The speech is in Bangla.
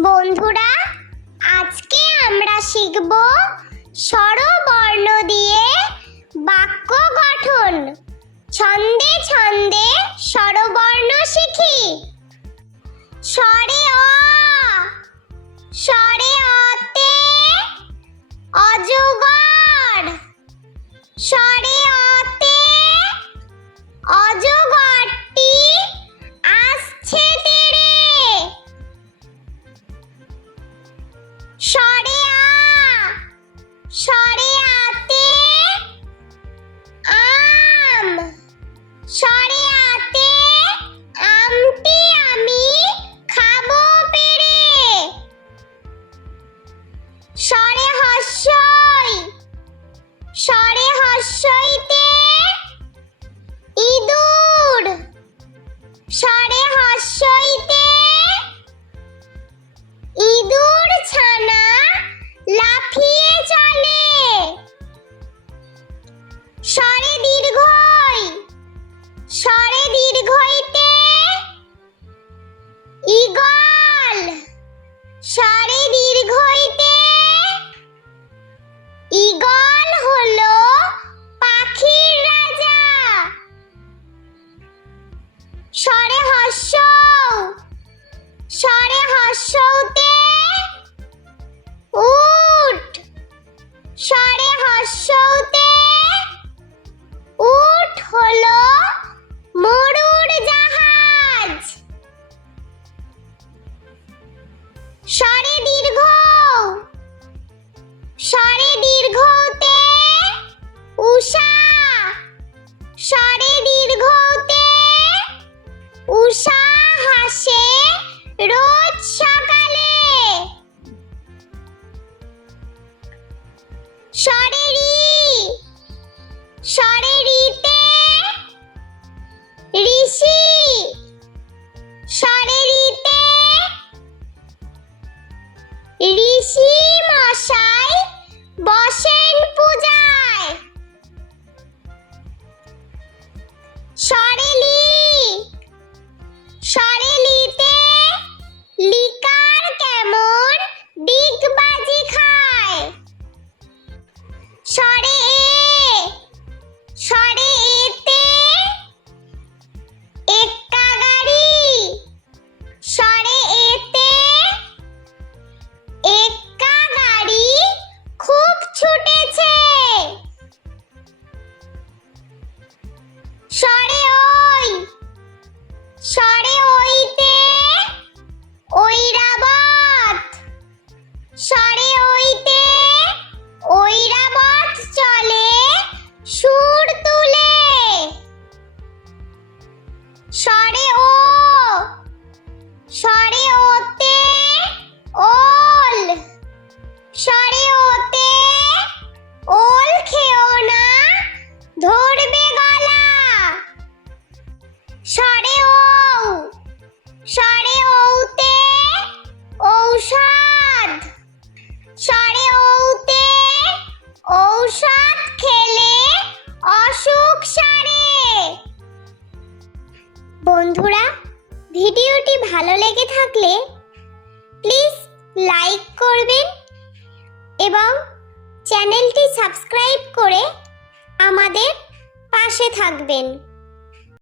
বন্ধুরা, আজকে আমরা শিখব স্বরবর্ণ দিয়ে বাক্য গঠন। ছন্দে ছন্দে স্বরবর্ণ শিখি। স্বরে অ, স্বরে অতে অজগর। স্বরে অতে অজগরটি আসছে তেড়ে। স্বরে আ, স্বরে আতে আম। স্বরে আতে আমটি আমি খাবো পেড়ে। স্বরে হর্ষই, স্বরে হর্ষইতে ইঁদুর। স্বরে হর্ষইতে ইঁদুর ছানা লাফিয়ে চলে। স্বরে দীর্ঘই, স্বরে দীর্ঘইতে ঈগল। স্বরে দীর্ঘইতে ঈগল হলো পাখির রাজা। স্বরে হর্ষৌ, স্বরে হর্ষৌতে উট। স্বরে হর্ষৌতে উট হলো মরুর জাহাজ। স্বরে দীর্ঘ, স্বরে দীর্ঘতে উষা। স্বরে দীর্ঘতে উষা হাসে রোজ সকালে। স্বরে রি, স্বরে রিতে ঋষি। স্বরে রিতে ঋষি মশাই বসেন পূজায়। স্বরে লি, স্বরে লিতে লিকার কেমন ডিগবাজি খায়। স্বরে এ, স্বরে এতে এক্কা গাড়ি। স্বরে এতে এক্কা গাড়ি খুব ছুটেছে। স্বরে ওই, স্বরে ওইতে ঐরাবত। স্বরে ওইতে ঐরাবত চলে সুর তুলে। স্বরে ও, স্বরে ওতে ওল। স্বরে ওতে ওল খেও না, ধরবে গলা। স্বরে ঔ, স্বরে ঔতে ঔষধ। স্বরে ঔতে ঔষধ খেলে অসুখ সারে। বন্ধুরা, ভিডিওটি ভালো লেগে থাকলে প্লিজ লাইক করবেন এবং চ্যানেলটি সাবস্ক্রাইব করে আমাদের পাশে থাকবেন।